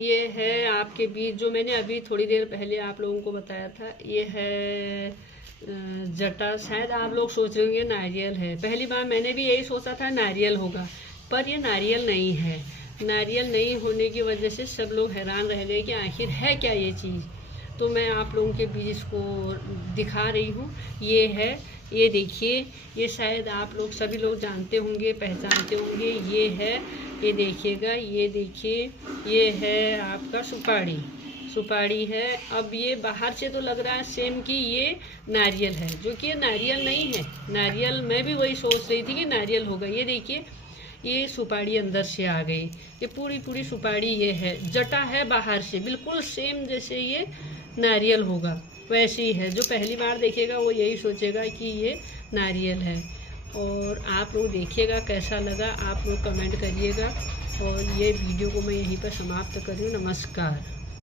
ये है आपके बीच जो मैंने अभी थोड़ी देर पहले आप लोगों को बताया था। ये है जटा। शायद आप लोग सोच रहे होंगे नारियल है। पहली बार मैंने भी यही सोचा था नारियल होगा, पर ये नारियल नहीं है। नारियल नहीं होने की वजह से सब लोग हैरान रह गए कि आखिर है क्या ये चीज़। तो मैं आप लोगों के बीच इसको दिखा रही हूँ। ये है, ये देखिए, ये शायद आप लोग सभी लोग जानते होंगे, पहचानते होंगे। ये है, ये देखिएगा, ये देखिए, ये है आपका सुपारी। सुपारी है। अब ये बाहर से तो लग रहा है सेम कि ये नारियल है, जो कि ये नारियल नहीं है। नारियल मैं भी वही सोच रही थी कि नारियल होगा। ये देखिए, ये सुपारी अंदर से आ गई। ये पूरी पूरी सुपारी ये है। जटा है बाहर से, बिल्कुल सेम जैसे ये नारियल होगा वैसे ही है। जो पहली बार देखेगा वो यही सोचेगा कि ये नारियल है। और आप लोग देखिएगा कैसा लगा, आप लोग कमेंट करिएगा। और ये वीडियो को मैं यहीं पर समाप्त कर रही हूँ। नमस्कार।